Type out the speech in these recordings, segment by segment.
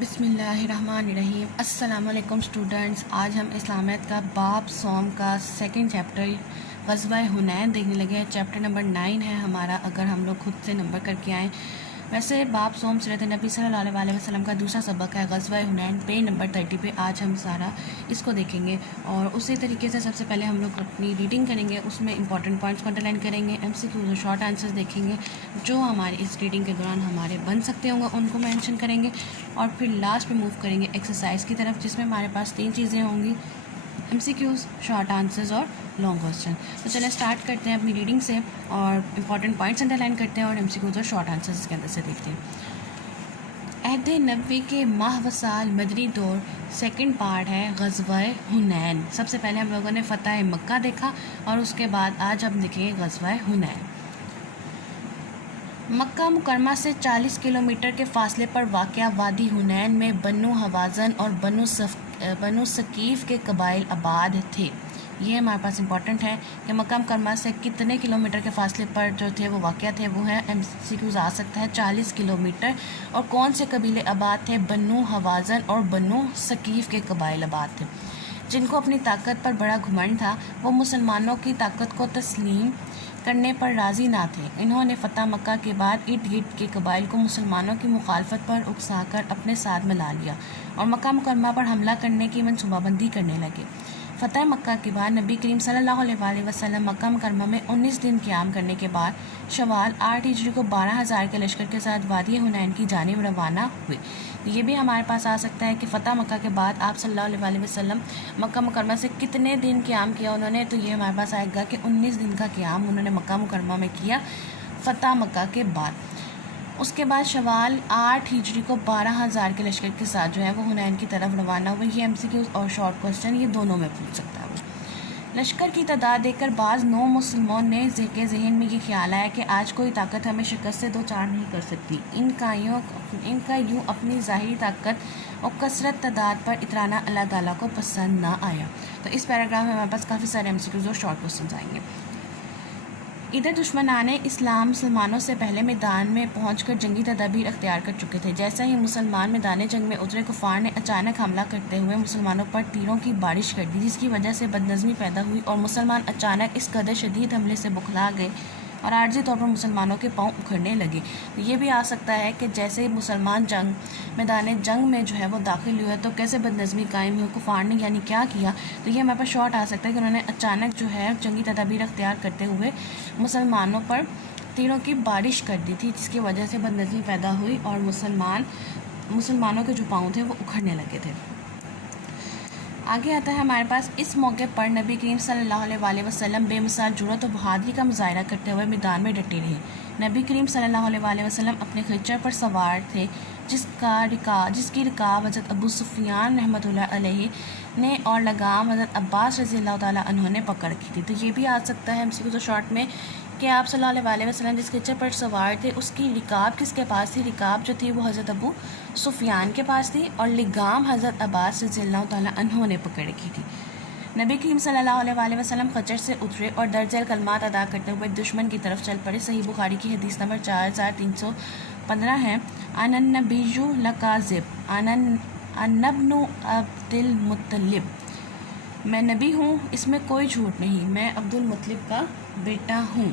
بسم اللہ الرحمن الرحیم۔ السلام علیکم اسٹوڈنٹس، آج ہم اسلامیت کا باب صوم کا سیکنڈ چیپٹر غزوہ حنین دیکھنے لگے ہیں۔ چیپٹر نمبر 9 ہے ہمارا، اگر ہم لوگ خود سے نمبر کر کے آئیں۔ ویسے باب صوم سیرت نبی صلی اللہ علیہ وسلم کا دوسرا سبق ہے غزوہ حنین، پیج نمبر 30 پہ آج ہم سارا اس کو دیکھیں گے، اور اسی طریقے سے سب سے پہلے ہم لوگ اپنی ریڈنگ کریں گے، اس میں امپورٹنٹ پوائنٹس کو انڈرلائن کریں گے، MCQs اور شارٹ آنسرز دیکھیں گے جو ہمارے اس ریڈنگ کے دوران ہمارے بن سکتے ہوں گے، ان کو مینشن کریں گے، اور پھر لاسٹ پہ موو کریں گے ایکسرسائز کی طرف، جس میں ہمارے پاس 3 چیزیں ہوں گی: MCQs، شارٹ آنسرز اور لانگ کوسچن۔ تو چلیں اسٹارٹ کرتے ہیں اپنی ریڈنگ سے، اور امپورٹنٹ پوائنٹس انڈرلائن کرتے ہیں اور MCQs اور شارٹ آنسرز اس کے اندر سے دیکھتے ہیں۔ عہد نبوی کے ماہ و سال مدنی دور سیکنڈ پارٹ ہے غزوہ حنین۔ سب سے پہلے ہم لوگوں نے فتح مکہ دیکھا، اور اس کے بعد آج ہم دیکھیں گے غزوہ حنین۔ مکہ مکرمہ سے 40 کلومیٹر کے فاصلے پر واقع وادی حنین میں بنو حوازن اور بنو ثقیف کے قبائل آباد تھے۔ یہ ہمارے پاس امپورٹنٹ ہے کہ مکہ مکرمہ سے کتنے کلومیٹر کے فاصلے پر جو تھے وہ واقع تھے، وہ ہے MCQs آ سکتا ہے 40 کلومیٹر، اور کون سے قبیلے آباد تھے؟ بنو حوازن اور بنو ثقیف کے قبائل آباد تھے، جن کو اپنی طاقت پر بڑا گھمنڈ تھا۔ وہ مسلمانوں کی طاقت کو تسلیم کرنے پر راضی نہ تھے۔ انہوں نے فتح مکہ کے بعد ارد گرد کے قبائل کو مسلمانوں کی مخالفت پر اکسا کر اپنے ساتھ ملا لیا اور مکہ مکرمہ پر حملہ کرنے کی منصوبہ بندی کرنے لگے۔ فتح مکہ کے بعد نبی کریم صلی اللہ علیہ وسلم مکہ مکرمہ میں 19 دن قیام کرنے کے بعد شوال 8 ہجری کو 12,000 کے لشکر کے ساتھ وادی حنین کی جانب روانہ ہوئے۔ یہ بھی ہمارے پاس آ سکتا ہے کہ فتح مکہ کے بعد آپ صلی اللہ علیہ وسلم مکہ مکرمہ سے کتنے دن قیام کیا انہوں نے، تو یہ ہمارے پاس آئے گا کہ 19 دن کا قیام انہوں نے مکہ مکرمہ میں کیا فتح مکہ کے بعد۔ اس کے بعد شوال 8 ہجری کو 12,000 کے لشکر کے ساتھ جو ہے وہ حنین کی طرف روانہ ہوئے۔ یہ MCQs اور شارٹ کوسچن یہ دونوں میں پوچھ سکتا ہے۔ لشکر کی تعداد دیکھ کر بعض نو مسلموں نے کے ذہن میں یہ خیال آیا کہ آج کوئی طاقت ہمیں شکست سے دوچار نہیں کر سکتی۔ ان کا یوں اپنی ظاہری طاقت اور کثرت تعداد پر اترانا اللہ تعالیٰ کو پسند نہ آیا۔ تو اس پیراگراف میں ہمارے پاس کافی سارے MCQs اور شارٹ کوسچنز آئیں گے۔ ادھر دشمنان اسلام مسلمانوں سے پہلے میدان میں پہنچ کر جنگی تدابیر اختیار کر چکے تھے۔ جیسا ہی مسلمان میدان جنگ میں اترے، کفار نے اچانک حملہ کرتے ہوئے مسلمانوں پر تیروں کی بارش کر دی، جس کی وجہ سے بدنظمی پیدا ہوئی اور مسلمان اچانک اس قدر شدید حملے سے بوکھلا گئے اور عارضی طور پر مسلمانوں کے پاؤں اکھڑنے لگے۔ یہ بھی آ سکتا ہے کہ جیسے مسلمان میدان جنگ میں جو ہے وہ داخل ہوئے تو کیسے بدنظمی قائم ہوئی، کفار نے یعنی کیا کیا۔ تو یہ ہمارے پاس شارٹ آ سکتا ہے کہ انہوں نے اچانک جو ہے جنگی تدابیر اختیار کرتے ہوئے مسلمانوں پر تیروں کی بارش کر دی تھی، جس کی وجہ سے بدنظمی پیدا ہوئی اور مسلمانوں کے جو پاؤں تھے وہ اکھڑنے لگے تھے۔ آگے آتا ہے ہمارے پاس، اس موقع پر نبی کریم صلی اللہ علیہ وسلم بے مثال جرأت و بہادری کا مظاہرہ کرتے ہوئے میدان میں ڈٹے رہے۔ نبی کریم صلی اللہ علیہ وسلم اپنے خچر پر سوار تھے، جس کی رکاب حضرت ابو سفیان رحمۃ اللہ علیہ نے اور لگام حضرت عباس رضی اللہ تعالیٰ عنہ نے پکڑ رکھی تھی۔ تو یہ بھی آ سکتا ہے MCQ شارٹ میں کہ آپ صلی اللہ علیہ وسلم جس خچر پر سوار تھے اس کی رکاب کس کے پاس تھی؟ رکاب جو تھی وہ حضرت ابو سفیان کے پاس تھی، اور لگام حضرت عباس رضی اللہ تعالیٰ عنہ نے پکڑ رکھی تھی۔ نبی کریم صلی اللہ علیہ وسلم خچر سے اترے اور درج ذیل کلمات ادا کرتے ہوئے دشمن کی طرف چل پڑے۔ صحیح بخاری کی حدیث نمبر 4315 ہے، ان النبی لکاذب انا ابن عبد المطلب، میں نبی ہوں، اس میں کوئی جھوٹ نہیں، میں عبد المطلب کا بیٹا ہوں۔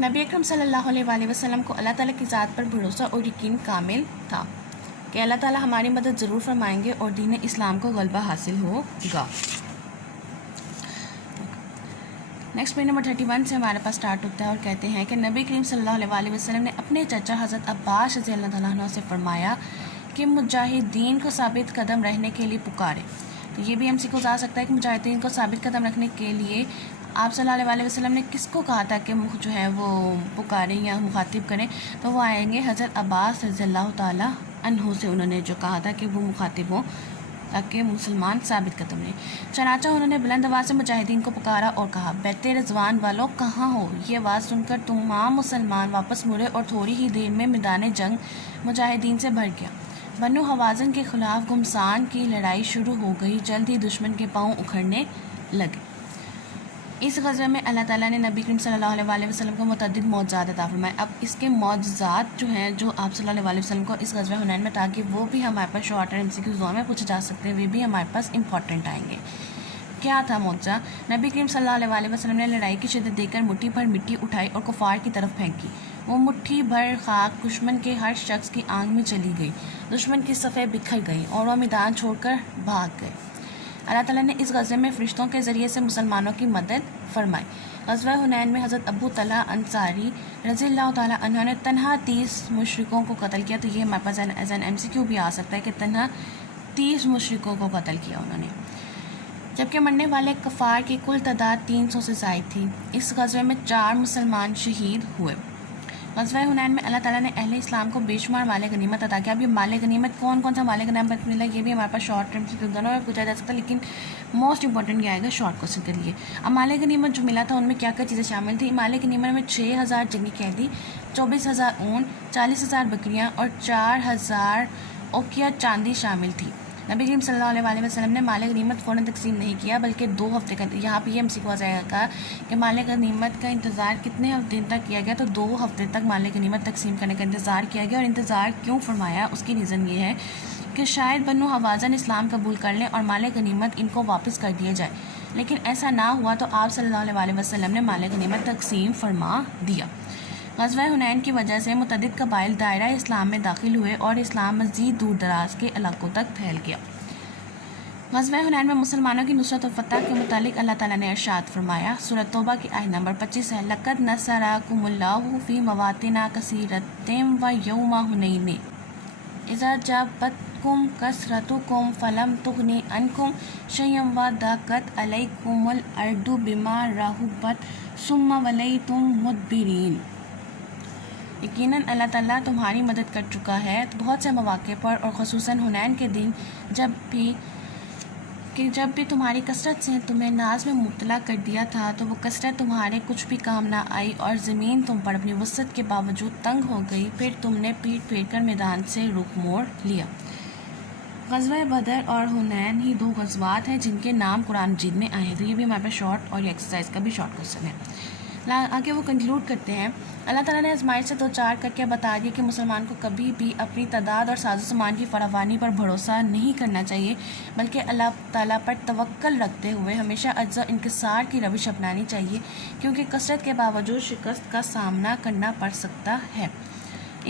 نبی اکرم صلی اللہ علیہ وسلم کو اللہ تعالیٰ کی ذات پر بھروسہ اور یقین کامل تھا کہ اللہ تعالیٰ ہماری مدد ضرور فرمائیں گے اور دین اسلام کو غلبہ حاصل ہوگا۔ نیکسٹ پیج نمبر 31 سے ہمارے پاس سٹارٹ ہوتا ہے اور کہتے ہیں کہ نبی کریم صلی اللہ علیہ وسلم نے اپنے چچا حضرت عباس رضی اللہ تعالیٰ عنہ سے فرمایا کہ مجاہدین کو ثابت قدم رہنے کے لیے پکارے۔ تو یہ بھی MCQ آ سکتا ہے کہ مجاہدین کو ثابت قدم رکھنے کے لیے آپ صلی اللہ علیہ وسلم نے کس کو کہا تھا کہ جو ہے وہ پکاریں یا مخاطب کریں؟ تو وہ آئیں گے حضرت عباس رضی اللہ تعالیٰ عنہ سے، انہوں نے جو کہا تھا کہ وہ مخاطب ہوں تاکہ مسلمان ثابت قدم رہیں۔ چنانچہ انہوں نے بلند آواز سے مجاہدین کو پکارا اور کہا، بیت رضوان والوں کہاں ہو؟ یہ آواز سن کر تمام مسلمان واپس مڑے اور تھوڑی ہی دیر میں میدان جنگ مجاہدین سے بھر گیا۔ بنو حوازن کے خلاف گھمسان کی لڑائی شروع ہو گئی، جلد ہی دشمن کے پاؤں اکھڑنے لگے۔ اس غزوے میں اللہ تعالیٰ نے نبی کریم صلی اللہ علیہ وسلم کو متعدد معجزات عطا فرمائے. اب اس کے معجزات جو ہیں جو آپ صلی اللہ علیہ وسلم کو اس غزوہ حنین میں، تاکہ وہ بھی ہمارے پاس شارٹ اور MCQ زون میں پوچھے جا سکتے ہیں، وہ بھی ہمارے پاس امپورٹنٹ آئیں گے. کیا تھا معجزہ؟ نبی کریم صلی اللہ علیہ وسلم نے لڑائی کی شدت دیکھ کر مٹھی بھر مٹی اٹھائی اور کفار کی طرف پھینکی. وہ مٹھی بھر خاک دشمن کے ہر شخص کی آنکھ میں چلی گئی. دشمن کی صفیں بکھر گئیں اور وہ میدان چھوڑ کر بھاگ گئے. اللہ تعالیٰ نے اس غزوے میں فرشتوں کے ذریعے سے مسلمانوں کی مدد فرمائی. غزوہ حنین میں حضرت ابو طلحہ انصاری رضی اللہ تعالیٰ عنہ نے تنہا 30 مشرکوں کو قتل کیا. تو یہ ہمارے پاس ایز این MCQ بھی آ سکتا ہے کہ تنہا 30 مشرکوں کو قتل کیا انہوں نے، جبکہ مرنے والے کفار کی کل تعداد 300 سے زائد تھی. اس غزوے میں 4 مسلمان شہید ہوئے. غزوہ حنین میں اللہ تعالیٰ نے اہل اسلام کو بے شمار مال غنیمت عطا کیا. اب یہ مال غنیمت کون سا مال غنیمت ملا، یہ بھی ہمارے پاس شارٹ ٹرم سے دونوں میں پوچھا جا سکتا ہے، لیکن موسٹ امپورٹنٹ یہ آئے گا شارٹ کوشچن کے لیے. اب مال غنیمت جو ملا تھا ان میں کیا کیا چیزیں شامل تھیں؟ مال غنیمت میں 6000 جنگی قیدی، 24000 اونٹ، 40000 بکریاں اور 4000 اوقیہ چاندی شامل تھی. نبی کریم صلی اللہ علیہ وسلم نے مال غنیمت فوراً تقسیم نہیں کیا، بلکہ 2 ہفتے کا، یہاں پہ یہ MCQ آ جائے گا کہ مال غنیمت کا انتظار کتنے دن تک کیا گیا. تو 2 ہفتے تک مال غنیمت تقسیم کرنے کا انتظار کیا گیا. اور انتظار کیوں فرمایا؟ اس کی ریزن یہ ہے کہ شاید بنو حوازن اسلام قبول کر لیں اور مال غنیمت ان کو واپس کر دیا جائے. لیکن ایسا نہ ہوا تو آپ صلی اللہ علیہ وسلم نے مال غنیمت تقسیم فرما دیا. غزوہ حنین کی وجہ سے متعدد قبائل دائرہ اسلام میں داخل ہوئے اور اسلام مزید دور دراز کے علاقوں تک پھیل گیا. غزوہ حنین میں مسلمانوں کی نصرت و فتح کے متعلق اللہ تعالیٰ نے ارشاد فرمایا. سورۃ توبہ کی آیت نمبر 25 ہے، لَقَدْ نَصَرَكُمُ اللَّهُ فِي مَوَاطِنَ كَثِيرَةٍ وَيَوْمَ حُنَيْنٍ إِذَا جَاءَتْكُمْ كَثْرَتُكُمْ فَلَمْ تُغْنِ عَنْكُمْ شَيْئًا وَضَاقَتْ عَلَيْكُمُ الْأَرْضُ بِمَا رَحُبَتْ ثُمَّ وَلَيْتُمْ مُدْبِرِينَ. یقیناً اللہ تعالیٰ تمہاری مدد کر چکا ہے بہت سے مواقع پر، اور خصوصاً حنین کے دن جب بھی تمہاری کثرت سے تمہیں ناز میں مبتلا کر دیا تھا، تو وہ کثرت تمہارے کچھ بھی کام نہ آئی اور زمین تم پر اپنی وسعت کے باوجود تنگ ہو گئی. پھر تم نے پیٹ پھیر کر میدان سے رخ موڑ لیا. غزوہ بدر اور حنین ہی 2 غزوات ہیں جن کے نام قرآن مجید میں آئے ہیں. تو یہ بھی ہمارے پاس شارٹ اور یہ ایکسرسائز کا بھی شارٹ کوشچن ہے. آگے وہ کنکلوڈ کرتے ہیں، اللہ تعالیٰ نے آزمائش سے 2 چار کر کے بتا دیا کہ مسلمان کو کبھی بھی اپنی تعداد اور ساز و سامان کی فراوانی پر بھروسہ نہیں کرنا چاہیے، بلکہ اللہ تعالیٰ پر توکل رکھتے ہوئے ہمیشہ عجز و انکسار کی روش اپنانی چاہیے، کیونکہ کثرت کے باوجود شکست کا سامنا کرنا پڑ سکتا ہے.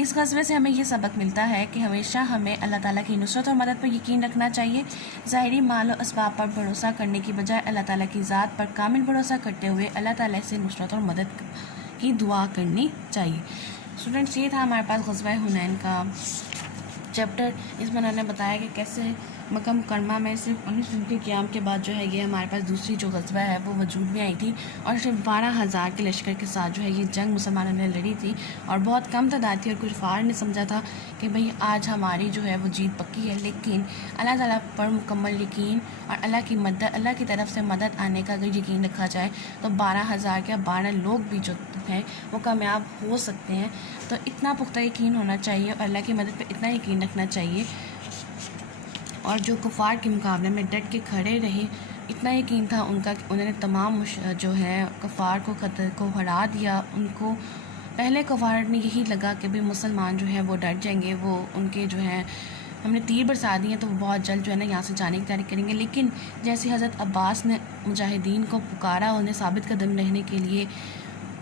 اس غزوے سے ہمیں یہ سبق ملتا ہے کہ ہمیشہ ہمیں اللہ تعالیٰ کی نصرت اور مدد پر یقین رکھنا چاہیے. ظاہری مال و اسباب پر بھروسہ کرنے کی بجائے اللہ تعالیٰ کی ذات پر کامل بھروسہ کرتے ہوئے اللہ تعالیٰ سے نصرت اور مدد کی دعا کرنی چاہیے. اسٹوڈنٹس، یہ تھا ہمارے پاس غزوہ حنین کا چیپٹر. اس میں انہوں نے بتایا کہ کیسے مکہ مکرمہ میں صرف 19 دن کے قیام کے بعد جو ہے یہ ہمارے پاس دوسری جو غزوہ ہے وہ وجود میں آئی تھی، اور صرف 12,000 کے لشکر کے ساتھ جو ہے یہ جنگ مسلمانوں نے لڑی تھی، اور بہت کم تعداد تھی، اور کفار نے سمجھا تھا کہ بھئی آج ہماری جو ہے وہ جیت پکی ہے. لیکن اللہ تعالیٰ پر مکمل یقین اور اللہ کی طرف سے مدد آنے کا اگر یقین رکھا جائے تو 12,000 کے 12 لوگ بھی جو ہیں وہ کامیاب ہو سکتے ہیں. تو اتنا پختہ یقین ہونا چاہیے اور اللہ کی مدد پہ اتنا یقین رکھنا چاہیے، اور جو کفار کے مقابلے میں ڈٹ کے کھڑے رہے، اتنا یقین تھا ان کا کہ انہوں نے تمام جو ہے کفار کو ہرا دیا. ان کو پہلے کفار نے یہی لگا کہ بھی مسلمان جو ہے وہ ڈٹ جائیں گے، وہ ان کے جو ہے ہم نے تیر برسا دیے تو وہ بہت جلد جو ہے نا یہاں سے جانے کی تیاری کریں گے. لیکن جیسے حضرت عباس نے مجاہدین کو پکارا، انہیں ثابت قدم رہنے کے لیے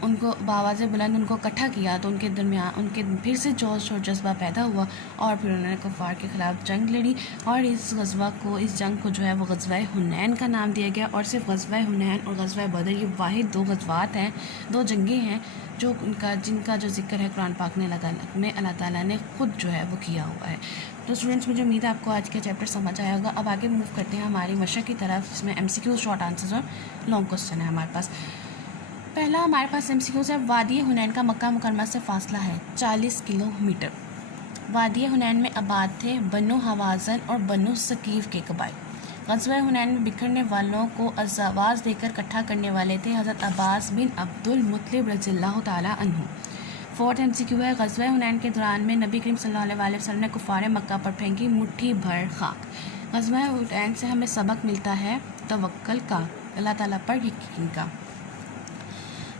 ان کو بآواز بلند ان کو اکٹھا کیا، تو ان کے درمیان ان کے پھر سے جوش اور جذبہ پیدا ہوا، اور پھر انہوں نے کفار کے خلاف جنگ لڑی. اور اس جنگ کو جو ہے وہ غزوہ حنین کا نام دیا گیا. اور صرف غزوہ حنین اور غزوہ بدر یہ واحد 2 غزوات ہیں، 2 جنگیں ہیں جن کا جو ذکر ہے قرآن پاک نے اللہ تعالیٰ نے خود جو ہے وہ کیا ہوا ہے. تو اسٹوڈنٹس، مجھے امید ہے آپ کو آج کا چیپٹر سمجھ آیا ہوگا. اب آگے موو کرتے ہیں ہماری مشق کی طرف، جس میں MCQ شارٹ آنسرز اور لانگ کوسچن ہے ہمارے پاس. پہلا ہمارے پاس MCQ ہے، وادی حنین کا مکہ مکرمہ سے فاصلہ ہے 40 کلومیٹر. وادی حنین میں آباد تھے بنو حوازن اور بنو ثقیف کے قبائل. غزوہ حنین میں بکھرنے والوں کو آواز دے کر اکٹھا کرنے والے تھے حضرت عباس بن عبد المطلب رضی اللہ تعالیٰ عنہ. 4th MCQ ہے، غزوہ حنین کے دوران میں نبی کریم صلی اللہ علیہ وسلم نے کفار مکہ پر پھینکی مٹھی بھر خاک. غزوہ حنین سے ہمیں سبق ملتا ہے توکل کا، اللہ تعالیٰ پر یقین کا.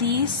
30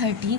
30